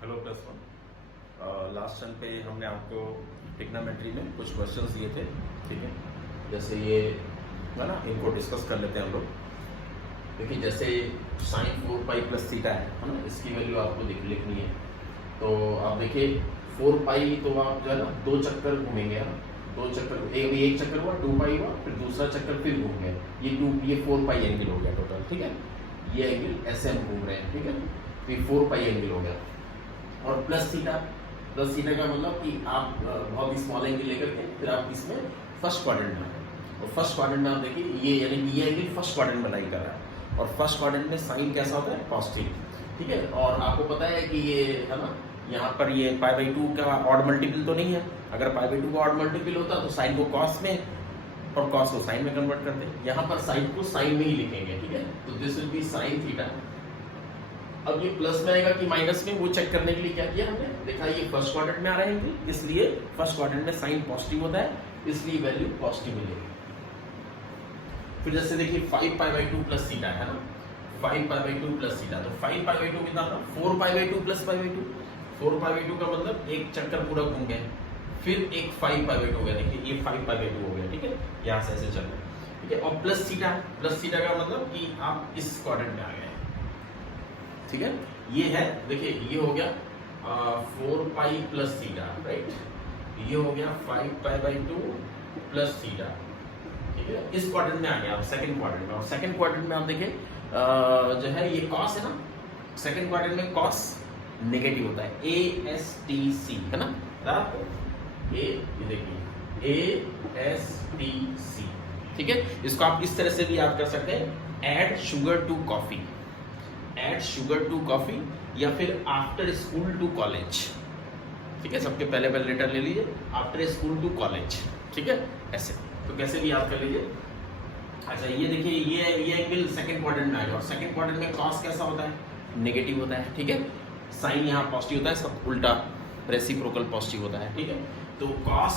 Hello plus one. Last time पे हमने आपको ट्रिग्नोमेट्री में कुछ क्वेश्चंस दिए थे, ठीक है। जैसे ये है ना, इनको डिस्कस कर लेते हैं हम लोग। देखिए जैसे साइन 4 पाई प्लस थीटा है ना, इसकी वैल्यू आपको लिखनी है। तो आप देखिए 4 पाई तो आप जो है ना 2 चक्कर घूमेंगे ना, 2 चक्कर, एक चक्कर हुआ 2 पाई हुआ, फिर दूसरा चक्कर फिर घूम गए, ये 4 पाई एंगल हो गया टोटल, ठीक है। ये एंगल ऐसे हम घूम रहे हैं, ठीक है। फिर 4 पाई एंगल हो गया। और प्लस थीटा का मतलब कि आप बहुत ही स्मॉल एंगल लेकर के फिर आप इसमें फर्स्ट क्वाड्रेंट में आए, और फर्स्ट क्वाड्रेंट में आप देखिए ये यानी कि ये एंगल फर्स्ट क्वाड्रेंट में लाई कर रहा है, और फर्स्ट क्वाड्रेंट में साइन कैसा होता है, पॉजिटिव, ठीक है। और आपको पता है कि ये है ना, यहाँ पर ये π/2 का ऑड मल्टीपल तो नहीं है। अगर π/2 का ऑड मल्टीपल होता तो साइन को कॉस में और कॉस को साइन में कन्वर्ट करते हैं। यहाँ पर साइन को साइन में ही लिखेंगे, ठीक है। तो this will be sine theta. अब ये प्लस में आएगा कि माइनस में, वो चेक करने के लिए क्या किया हमने, देखा ये फर्स्ट क्वाड्रेंट में आ रहा है, इसलिए फर्स्ट क्वाड्रेंट में साइन पॉजिटिव होता है, इसलिए वैल्यू पॉजिटिव मिलेगी। फिर जैसे देखिए 5π/2 प्लस थीटा है ना, 5π/2 प्लस थीटा, तो 5π/2 कितना था, 4π/2 प्लस π/2। 4π/2 का मतलब एक चक्कर पूरा घूम गए, फिर एक 5π/2 हो गया, देखिए ये 5π/2 हो गया, ठीक है। यहाँ से ऐसे चल रहा है, ठीक है। और प्लस थीटा का मतलब कि आप इस क्वाड्रेंट में आ गए, ठीक है। ये है, देखिए ये हो गया 4 पाई प्लस थीटा, राइट। ये हो गया 5π/2 प्लस थीटा, ठीक है। इस क्वाड्रेंट में आ गया आप सेकंड क्वाड्रेंट में, और सेकंड क्वाड्रेंट में आप देखिए जो है ये कॉस है ना, सेकंड क्वाड्रेंट में कॉस नेगेटिव होता है, ASTC है ना, आपको ये देखिए ASTC, ठीक है। इसको आप इस तरह से भी याद कर सकते हैं, add sugar to coffee, add sugar to coffee, या फिर आफ्टर स्कूल टू कॉलेज, ठीक है। सबके पहले लेटर ले लीजिए, आफ्टर स्कूल टू कॉलेज, ठीक है। ऐसे तो कैसे भी याद कर लीजिए। अच्छा ये देखिए ये एंगल सेकंड क्वाड्रेंट में आ गया, और सेकंड क्वाड्रेंट में कॉस कैसा होता है, नेगेटिव होता है, ठीक है। साइन यहाँ पॉजिटिव होता है, सब उल्टा रेसिप्रोकल पॉजिटिव होता है, ठीक है। तो कॉस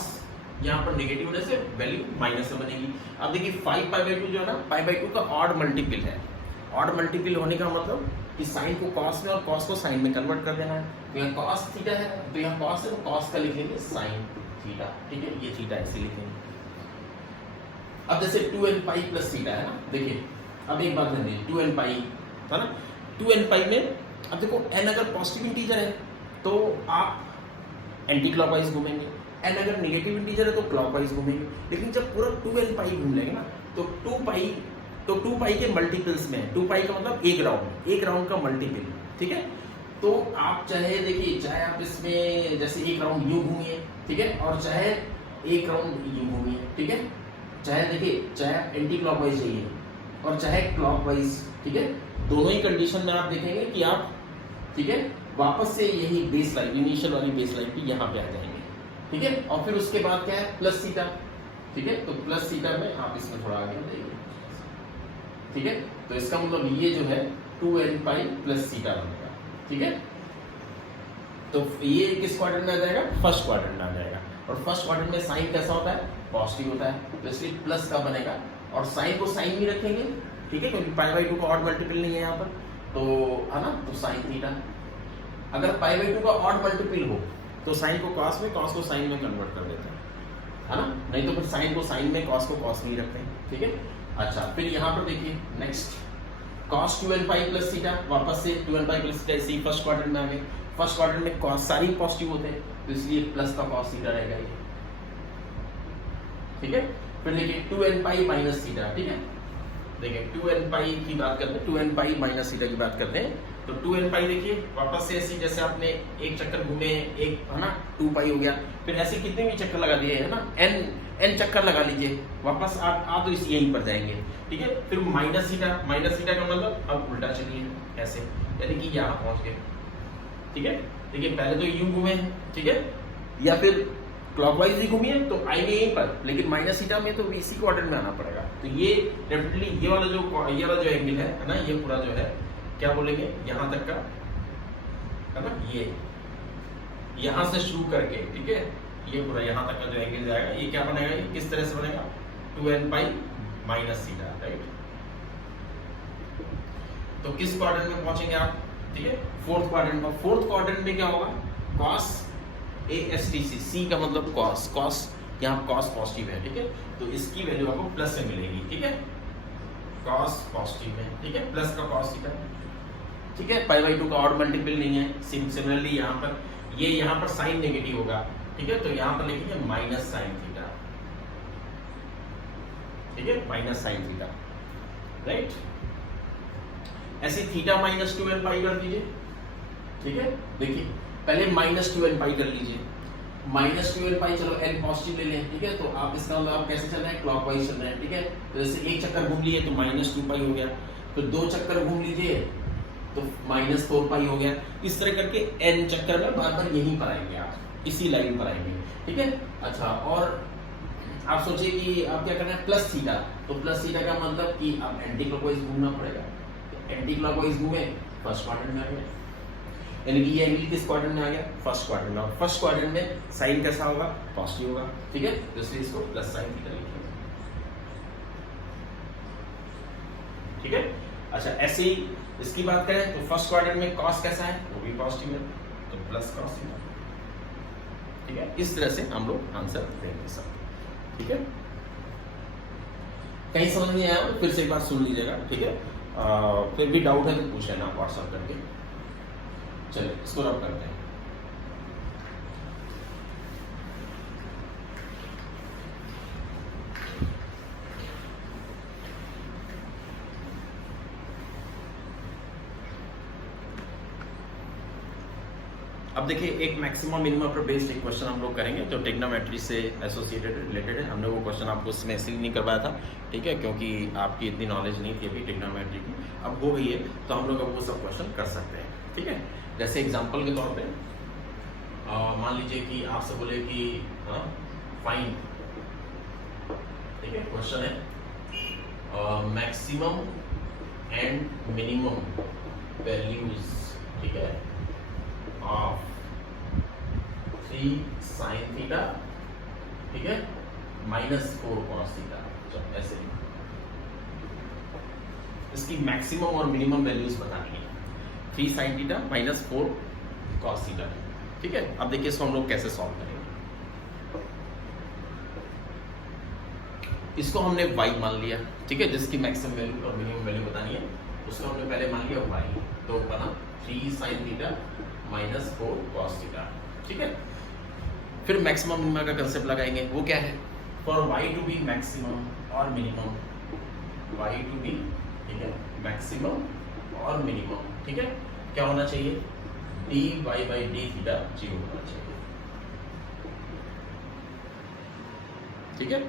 यहाँ पर नेगेटिव होने से वैल्यू माइनस में बनेगी। अब देखिए 5π/2 जो है ना, π/2 का ऑड मल्टीपल है। ऑड मल्टीपल होने का मतलब कि साइन को कॉस में और कॉस को साइन में कन्वर्ट कर देना है। तो यहाँ कॉस थीटा है, तो यहाँ कॉस है तो कॉस का लिखेंगे साइन थीटा, ठीक है। ये थीटा ऐसे लिखेंगे। अब जैसे 2n पाई प्लस थीटा है ना, देखिए अब एक बात ध्यान दीजिए, 2n पाई है ना, 2n पाई में अब देखो n अगर पॉजिटिव इंटीजर है तो आप एंटी क्लॉकवाइज घूमेंगे, n अगर नेगेटिव इंटीजर है तो क्लॉकवाइज घूमेंगे। लेकिन जब पूरा 2n पाई घूम लेंगे ना, तो 2 पाई के मल्टीपल्स में, 2 पाई का मतलब एक राउंड का मल्टीपल, ठीक है। तो आप चाहे देखिए, चाहे आप इसमें जैसे एक राउंड यूं घूमिए, ठीक है, और चाहे एक राउंड यूं घूमिए, ठीक है। चाहे देखिए, चाहे एंटी क्लॉकवाइज जाइए और चाहे क्लॉकवाइज, ठीक है। दोनों ही कंडीशन में आप देखेंगे कि आप, ठीक है, वापस से यही बेस लाइन, इनिशियल वाली बेस लाइन पे यहाँ पे आ जाएंगे, ठीक है। और फिर उसके बाद क्या है, प्लस थीटा, ठीक है। तो प्लस थीटा में आप इसमें थोड़ा आगे जाइए, ठीक है। तो इसका मतलब ये जो है 2n पाई प्लस थीटा बनेगा, ठीक है। तो ये किस क्वाड्रेंट में आ जाएगा, फर्स्ट क्वाड्रेंट में आ जाएगा। और फर्स्ट क्वाड्रेंट में साइन कैसा होता है, पॉजिटिव होता है, तो इसलिए प्लस का बनेगा, और साइन को साइन में रखेंगे, ठीक है, क्योंकि π/2 का ऑड मल्टीपल नहीं है यहाँ पर, तो है ना, तो साइन थीटा। अगर π/2 का ऑड मल्टीपल हो तो साइन को कॉस में, कॉस को साइन में कन्वर्ट कर देते हैं, है ना। नहीं तो फिर साइन को साइन में, कॉस को कॉस में ही रखते हैं, ठीक है। अच्छा फिर यहाँ पर देखिए next cos 2n pi plus theta, वापस से 2n पाई प्लस थीटा, इसी फर्स्ट क्वाड्रेंट में आ गए। फर्स्ट क्वाड्रेंट में cos सारी पॉजिटिव होते हैं, तो इसलिए प्लस का cos थीटा रहेगा ये, ठीक है। फिर देखिए 2n पाई माइनस थीटा, ठीक है। देखिए 2n पाई की बात करते हैं, 2n पाई माइनस थीटा की बात करते हैं। तो 2n पाई देखिए वापस से ऐसी, जैसे आपने एक चक्कर घूमे, एक है ना 2 पाई हो गया, फिर ऐसे कितने भी चक्कर लगा दिए है ना, n चक्कर लगा लीजिए, वापस आप तो इसी यहीं पर जाएंगे, ठीक है। फिर माइनस थीटा का मतलब अब उल्टा चलिए ऐसे, यानी कि यहाँ पहुंच गए, ठीक है। देखिए पहले तो यूं घूमे, ठीक है, या फिर क्लॉकवाइज ही घूमिए तो आएंगे यहीं पर, लेकिन माइनस थीटा में तो इसी क्वाड्रेंट में आना पड़ेगा। तो ये डेफिनेटली ये वाला जो एंगल है ना, ये पूरा जो है क्या बोलेंगे, यहाँ तक का है ना, ये यहाँ से शुरू करके, ठीक है, ये पूरा यहाँ तक का जो एंगल जाएगा, ये क्या बनेगा, ये किस तरह से बनेगा, 2n pi minus theta, right. तो किस क्वाड्रेंट में पहुंचेंगे आप, ठीक है। फोर्थ क्वाड्रेंट में क्या होगा, कॉस ASTC, C का मतलब कॉस, यहाँ कॉस पॉजिटिव है, ठीक है, तो इसकी वैल्यू आपको प्लस में मिलेगी, ठीक है, कॉस पॉजिटिव है, ठीक है, प्लस का कॉस थीटा, ठीक है, π/2 का ऑड मल्टीपल नहीं है। सिमिलरली यहाँ पर साइन नेगेटिव होगा, ठीक है, तो यहाँ पर लिखेंगे माइनस साइन थीटा, ठीक है, माइनस साइन थीटा, राइट। ऐसे थीटा -2nπ कर दीजिए, ठीक है, देखिए पहले -2nπ कर लीजिए, -2nπ, चलो n पॉजिटिव ले लें, ठीक है, तो आप इसका मतलब आप कैसे चल रहे हैं, क्लॉकवाइज चल रहे हैं, ठीक है, तो जैसे एक चक्कर घूम लिए तो -2π हो गया, तो दो चक्कर घूम लीजिए तो -4π हो गया, इस तरह करके n चक्कर में बार बार यहीं पर आएंगे आप, इसी लाइन पर आएंगे, ठीक है। अच्छा, और आप सोचिए कि आप क्या करना है, प्लस थीटा, तो प्लस थीटा का मतलब कि आप एंटी क्लॉकवाइज घूमना पड़ेगा, एंटी क्लॉकवाइज घूमे फर्स्ट क्वाड्रेंट में आ गया, यानी कि ये एंगल किस क्वाड्रेंट में आ गया, फर्स्ट क्वाड्रेंट में। फर्स्ट क्वाड्रेंट में साइन कैसा होगा, पॉजिटिव होगा, ठीक है, तो इसलिए इसको प्लस साइन थीटा लिखेंगे, ठीक है। अच्छा, ऐसे ही इसकी बात करें तो फर्स्ट क्वाड्रेंट में कॉस कैसा है, वो भी पॉजिटिव है, तो प्लस कॉस थीटा, ठीक है। इस तरह से हम लोग आंसर देंगे सब, ठीक है। कहीं समझ नहीं आया फिर से एक बार सुन लीजिएगा, ठीक है, फिर भी डाउट है तो पूछ लेना आप व्हाट्सएप करके। चलिए इसको रब करते हैं। अब देखिए एक मैक्सिमम मिनिमम पर बेस्ड एक क्वेश्चन हम लोग करेंगे जो ट्रिग्नोमेट्री से एसोसिएटेड रिलेटेड है। हमने वो क्वेश्चन आपको इसमें इसलिए नहीं करवाया था, ठीक है, क्योंकि आपकी इतनी नॉलेज नहीं थी अभी ट्रिग्नोमेट्री की, अब हो गई है तो हम लोग अब वो सब क्वेश्चन कर सकते हैं, ठीक है। जैसे एग्जांपल के तौर पे मान लीजिए कि आपसे बोले कि फाइंड, ठीक है, क्वेश्चन है मैक्सिमम एंड मिनिमम वैल्यूज, ठीक है, ऑफ 3 sin थीटा, ठीक है, -4 cos थीटा, ऐसे इसकी मैक्सिमम और मिनिमम वैल्यूज बतानी है, 3 sin थीटा -4 cos थीटा, ठीक है। अब देखिए इसको हम लोग कैसे सॉल्व करेंगे। इसको हमने y मान लिया, ठीक है, जिसकी मैक्सिमम वैल्यू और मिनिमम वैल्यू बतानी है, उसको हमने पहले मान लिया y, तो बना 3 sin थीटा -4 cos थीटा, ठीक है। फिर मैक्सिमम मिनिमम का कंसेप्ट लगाएंगे, वो क्या है, for y to be maximum और मिनिमम, y टू बी, ठीक है, मैक्सिमम और मिनिमम, ठीक है, क्या होना चाहिए, dy/d थीटा 0 होना चाहिए, ठीक है।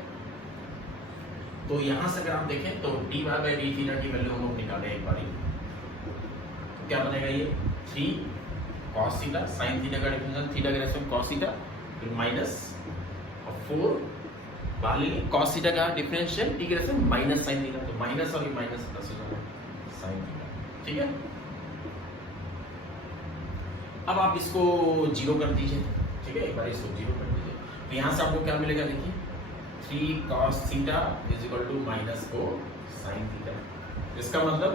तो यहां से अगर आप देखें तो dy/d थीटा की वैल्यू हम लोग निकालें एक बारी, तो क्या बनेगा, ये 3 cos थीटा, sin थीटा का डिफरेंशियल, थीटा के रेस्पेक्ट cos थीटा, फिर माइनस और 4 बाहर ले लें, cos थीटा का डिफरेंशियल t के रेस्पेक्ट माइनस sin थीटा, तो माइनस और ये माइनस प्लस हो जाएगा sin थीटा, ठीक है। अब आप इसको 0 कर दीजिए, ठीक है, एक बार इसको 0 कर दीजिए, तो यहां से आपको क्या मिलेगा, देखिए 3 cos थीटा -4 sin थीटा, इसका मतलब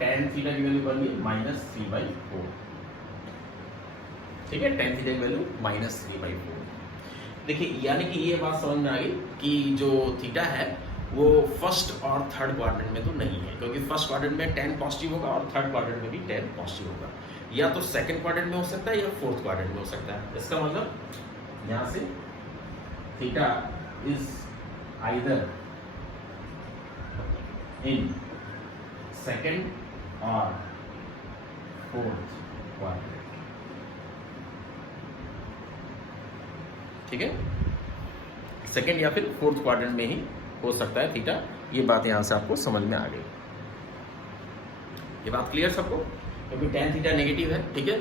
tan थीटा की वैल्यू बन गई -3/4, ठीक है, tan थीटा की वैल्यू -3/4। देखिए यानी कि ये बात समझ में आ गई कि जो थीटा है वो फर्स्ट और थर्ड क्वाड्रेंट में तो नहीं है, क्योंकि फर्स्ट क्वाड्रेंट में tan पॉजिटिव होगा और थर्ड क्वाड्रेंट में भी tan पॉजिटिव होगा, या तो सेकंड क्वाड्रेंट में हो सकता है या फोर्थ क्वाड्रेंट में हो सकता है। इसका मतलब यहाँ से theta is either in second और फोर्थ क्वाड्रेंट, ठीक है, सेकंड या फिर फोर्थ क्वाड्रेंट में ही हो सकता है थीटा। ये बात यहां से आपको समझ में आ गई, ये बात क्लियर सबको, क्योंकि tan थीटा नेगेटिव है, ठीक है।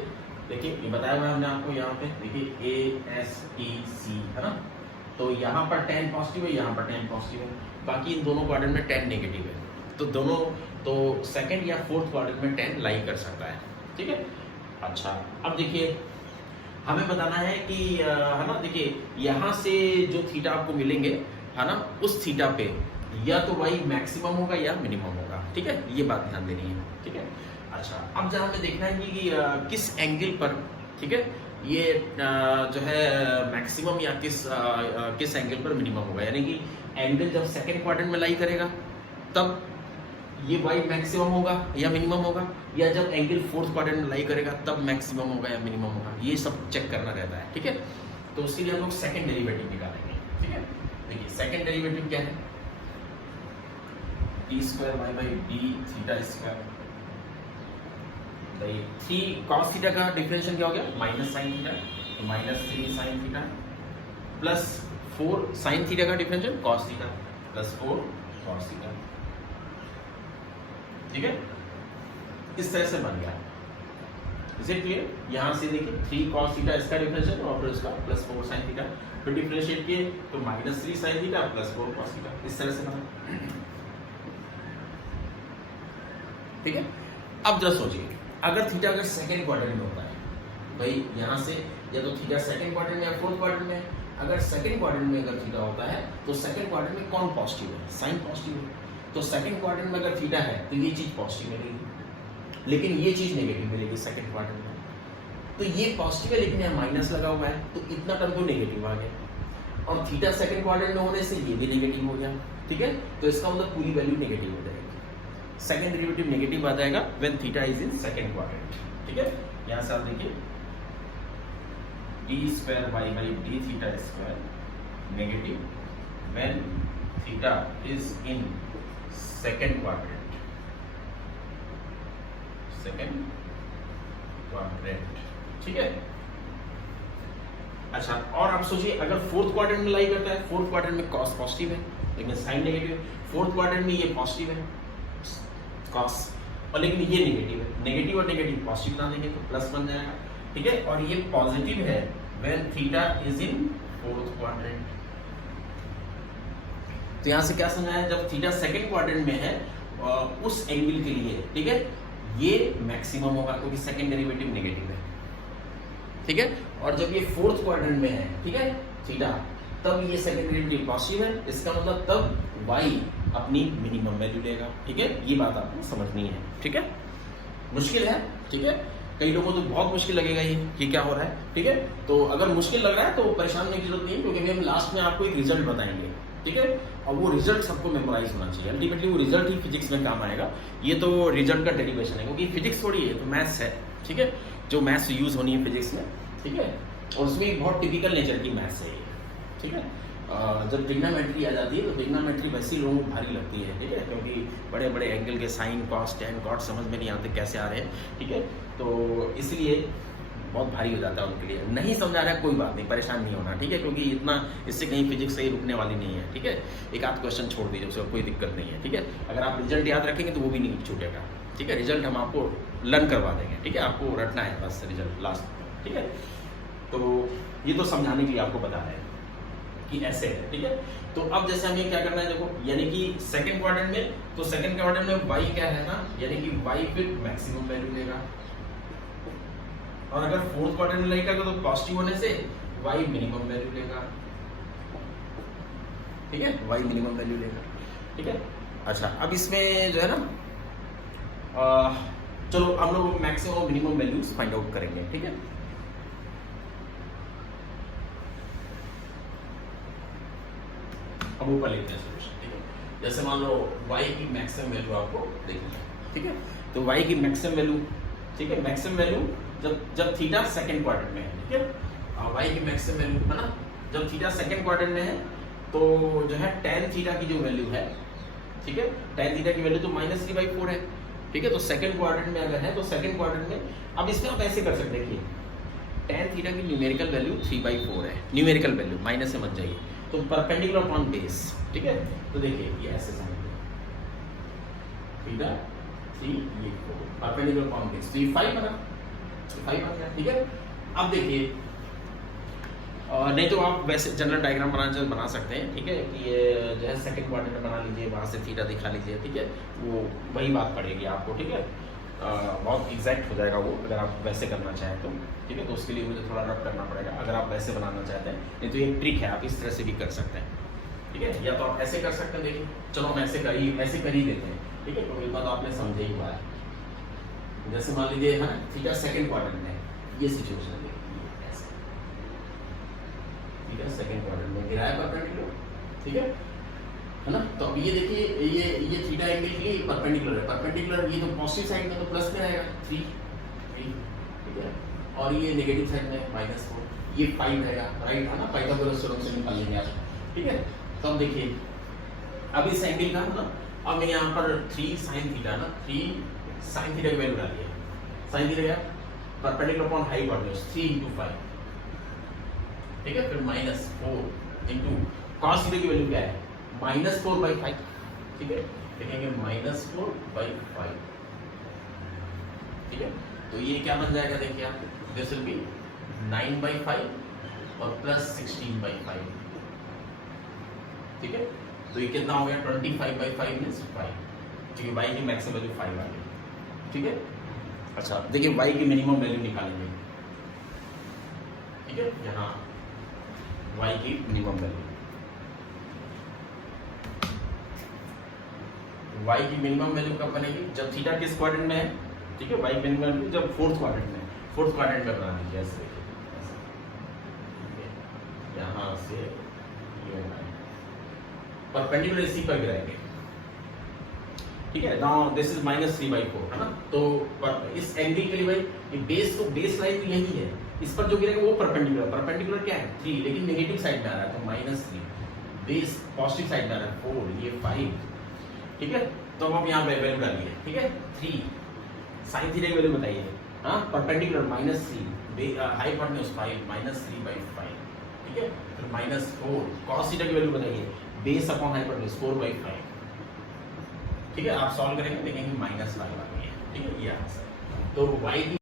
देखिए ये बताया हुआ है हमने आपको, यहाँ पे देखिए ASTC है ना, तो यहाँ पर tan पॉजिटिव है, यहाँ पर tan पॉजिटिव है, बाकी इन दोनों क्वाड्रेंट में tan नेगेटिव है, तो दोनों तो सेकंड या फोर्थ क्वाड्रेंट में tan लाई कर सकता है, ठीक है। अच्छा अब देखिए हमें बताना है कि है ना, देखिए यहाँ से जो थीटा आपको मिलेंगे है ना, उस थीटा पे या तो y मैक्सिमम होगा या मिनिमम होगा, ठीक है, ये बात ध्यान देनी है, ठीक है। अच्छा, अब जरा हमें देखना है कि किस एंगल पर, ठीक है, ये जो है मैक्सिमम या किस एंगल पर मिनिमम होगा, यानी कि एंगल जब सेकंड क्वाड्रेंट में लाई करेगा तब ये वाई मैक्सिमम होगा या मिनिमम होगा, या जब एंगल फोर्थ क्वाड्रेंट में लाई करेगा तब मैक्सिमम होगा या मिनिमम होगा, ये सब चेक करना रहता है, ठीक है। तो उसके लिए हम लोग सेकंड डेरिवेटिव निकालेंगे, ठीक है। देखिए सेकंड डेरिवेटिव क्या है, D square Y by D theta square, भाई 3 cos थीटा का डिफरेंशियल क्या हो गया, माइनस साइन थीटा, तो minus 3 sine theta plus 4 sine theta का differential cos theta plus 4 cos theta, ठीक है। इस तरह से बन गया, इज इट क्लियर। यहां से देखिए 3 cos थीटा इसका डिफरेंशियल और फिर इसका प्लस 4 sin थीटा, फिर डिफरेंशिएट किए तो minus 3 sin theta plus 4 cos theta, इस तरह से बना, ठीक है। अब जरा सोचिए, अगर थीटा अगर सेकंड क्वाड्रेंट में होता है, भाई यहां से या तो थीटा सेकंड क्वाड्रेंट में या फोर्थ क्वाड्रेंट में, अगर सेकंड क्वाड्रेंट में अगर थीटा होता है तो सेकंड क्वाड्रेंट में कौन पॉजिटिव है, साइन पॉजिटिव है, तो सेकंड क्वाड्रेंट में अगर थीटा है तो ये चीज पॉजिटिव मिलेगी, लेकिन ये चीज नेगेटिव मिलेगी सेकंड क्वाड्रेंट में। तो ये पॉजिटिव है लेकिन यहाँ माइनस लगा हुआ है, तो इतना टर्म तो नेगेटिव आ गया, और थीटा सेकंड क्वाड्रेंट में होने से ये भी नेगेटिव हो गया, ठीक है। तो इसका मतलब पूरी वैल्यू नेगेटिव हो जाएगी, सेकंड डेरिवेटिव नेगेटिव आ जाएगा when theta is in second quadrant, ठीक है। यहां से आप देखिए d square Y by D theta square negative when theta is in second quadrant, second quadrant, ठीक है। अच्छा, और आप सोचिए अगर फोर्थ क्वाड्रेंट में लाई करता है, फोर्थ क्वाड्रेंट में cos पॉजिटिव है लेकिन साइन नेगेटिव है, फोर्थ क्वाड्रेंट में ये पॉजिटिव है cos, और लेकिन ये नेगेटिव है, नेगेटिव और नेगेटिव पॉजिटिव ना देंगे तो प्लस बन जाएगा, ठीक है। और ये पॉजिटिव है when theta is in fourth quadrant. तो यहां से क्या समझाया, जब थीटा सेकंड क्वाड्रेंट में है उस एंगल के लिए, ठीक है, ये मैक्सिमम होगा क्योंकि सेकंड डेरिवेटिव नेगेटिव है, ठीक है। और जब ये फोर्थ क्वाड्रेंट में है, ठीक है, थीटा, तब ये सेकंड डेरिवेटिव पॉजिटिव है, इसका मतलब तब y अपनी मिनिमम वैल्यू लेगा, ठीक है। ये बात आपको समझनी है, ठीक है। मुश्किल है, ठीक है, कई लोगों को तो बहुत मुश्किल लगेगा ये कि क्या हो रहा है, ठीक है। तो अगर मुश्किल लग रहा है तो परेशान होने की जरूरत नहीं है, क्योंकि हम लास्ट में आपको एक रिजल्ट बताएंगे, ठीक है, और वो रिजल्ट सबको मेमोराइज होना चाहिए, अल्टीमेटली वो रिजल्ट ही फिजिक्स में काम आएगा। ये तो रिजल्ट का डेरिवेशन है, क्योंकि फिजिक्स थोड़ी है, तो मैथ्स है, ठीक है, जो मैथ्स यूज होनी है फिजिक्स में, ठीक है, और उसमें बहुत टिपिकल नेचर की मैथ्स है, ठीक है। जब ट्रिग्नोमेट्री आ जाती है तो ट्रिग्नोमेट्री वैसे लोगों को भारी लगती है, ठीक है, क्योंकि बड़े बड़े एंगल के साइन कॉस टेन कॉट समझ में नहीं आते कैसे आ रहे हैं, ठीक है, तो इसलिए बहुत भारी हो जाता है उनके लिए। नहीं समझा रहा है कोई बात नहीं, परेशान नहीं होना, ठीक है, क्योंकि इतना इससे कहीं फिजिक्स सही रुकने वाली नहीं है, ठीक है। एक आध क्वेश्चन छोड़ दीजिए, उसका कोई दिक्कत नहीं है, ठीक है। अगर आप रिजल्ट याद रखेंगे तो वो भी नहीं छूटेगा, ठीक है। रिजल्ट हम आपको लर्न करवा देंगे, ठीक है, आपको रटना है बस रिजल्ट लास्ट, ठीक है। तो ये तो समझाने के लिए आपको बता रहे हैं कि ऐसे है, ठीक है। तो अब जैसे हमें क्या करना है, देखो, यानी कि सेकंड क्वाड्रेंट में, तो सेकंड क्वाड्रेंट में y क्या है ना, यानी कि y फिर मैक्सिमम वैल्यू लेगा, और अगर फोर्थ क्वाड्रेंट में लेगा तो पॉजिटिव होने से y मिनिमम वैल्यू लेगा, ठीक है, y मिनिमम वैल्यू लेगा, ठीक है। अच्छा, अब इसमें जो है ना, चलो हम लोग मैक्सिमम और मिनिमम वैल्यूज फाइंड आउट करेंगे, ठीक है। अब ऊपर लिखते हैं सॉल्यूशन, ठीक है। जैसे मान लो y की मैक्सिमम वैल्यू आपको देखनी है, ठीक है, तो y की मैक्सिमम वैल्यू, ठीक है, मैक्सिमम वैल्यू जब थीटा सेकंड क्वाड्रेंट में है, ठीक है, और y की मैक्सिमम वैल्यू है ना, जब थीटा सेकंड क्वाड्रेंट में है तो जो है tan थीटा की जो वैल्यू है, ठीक है, tan थीटा की वैल्यू तो -3/4 है, ठीक है। तो सेकंड क्वाड्रेंट में अगर है तो सेकंड क्वाड्रेंट में, अब इसमें आप ऐसे कर सकते हैं, देखिए tan थीटा की न्यूमेरिकल वैल्यू 3/4 है, न्यूमेरिकल वैल्यू, माइनस से मत जाइए, तो परपेंडिकुलर अपॉन बेस, ठीक है। तो देखिए ये ऐसे समझिए, थीटा 3 ये 4 परपेंडिकुलर अपॉन बेस, तो ये 5 बना, 5 बन गया, ठीक है। अब देखिए, नहीं तो आप वैसे जनरल डायग्राम बना सकते हैं, ठीक है, कि ये जो है सेकंड क्वाड्रेंट बना लीजिए, वहां से थीटा दिखा लीजिए, ठीक है, वो वही बात पड़ेगी आपको, ठीक है। बहुत एग्जैक्ट हो जाएगा वो अगर आप वैसे करना चाहें तो, ठीक है। तो उसके लिए मुझे थोड़ा रफ करना पड़ेगा अगर आप वैसे बनाना चाहते हैं, नहीं तो एक ट्रिक है, आप इस तरह से भी कर सकते हैं, ठीक है, या तो आप ऐसे कर सकते हैं। देखिए चलो हम ऐसे कर ही देते हैं, ठीक है, तो एक बात आपने समझे ही हुआ है, जैसे मान लीजिए है ना थीटा सेकंड क्वाड्रेंट में, ये सिचुएशन देखिए ऐसे, थीटा सेकंड क्वाड्रेंट में गिरा है परपेंडिकुलर, ठीक है ना। तो अब ये देखिए ये थीटा एंगल के लिए परपेंडिकुलर है, परपेंडिकुलर ये तो पॉजिटिव साइड में तो प्लस में आएगा 3, ठीक है, और ये नेगेटिव साइड में -4, ये 5 रहेगा, राइट है ना, पाइथागोरस थ्योरम से निकाल लेंगे आप, ठीक है। तो अब देखिए अब इस एंगल का ना, अब मैं यहाँ पर 3 sin थीटा ना, 3 sin थीटा की वैल्यू डालिए, sin थीटा क्या, परपेंडिकुलर अपॉन हाइपोटेन्यूज 3 × 5, ठीक है, फिर -4 × cos थीटा की वैल्यू क्या है, -4/5, ठीक है, लिखेंगे -4/5, ठीक है। तो ये क्या बन जाएगा देखिए आप, दिस विल बी 9/5 और +16/5, ठीक है। तो ये कितना हो गया 25/5 मीन्स 5, क्योंकि y की मैक्सिमम वैल्यू 5 आ गई, ठीक है। अच्छा देखिए y की मिनिमम वैल्यू निकालेंगे, ठीक है, यहाँ y की मिनिमम वैल्यू, y की मिनिमम वैल्यू कब बनेगी, जब थीटा किस क्वाड्रेंट में है, ठीक है, y की मिनिमम वैल्यू जब फोर्थ क्वाड्रेंट में, फोर्थ क्वाड्रेंट में बना दीजिए ऐसे, यहाँ से ये परपेंडिकुलर इसी पर गिराएंगे, ठीक है। नाउ दिस इज -3/4 है ना, तो इस एंगल के लिए भाई ये बेस तो बेस लाइन तो यही है, इस पर जो गिरेगा वो परपेंडिकुलर, परपेंडिकुलर क्या है 3, लेकिन नेगेटिव साइड में आ रहा है तो -3, बेस पॉजिटिव साइड में आ रहा है 4, ये 5, ठीक है। तो अब यहाँ वैल्यू डालिए, ठीक है, 3 sin थीटा की वैल्यू बताइए, हाँ, परपेंडिकुलर -3, हाइपोटेन्यूज 5, -3/5, ठीक है, फिर -4 cos थीटा की वैल्यू बताइए, बेस अपॉन हाइपोटेन्यूज 4/5, ठीक है। आप सॉल्व करेंगे देखेंगे -5 आ गई है, ठीक है, ये आंसर। तो y की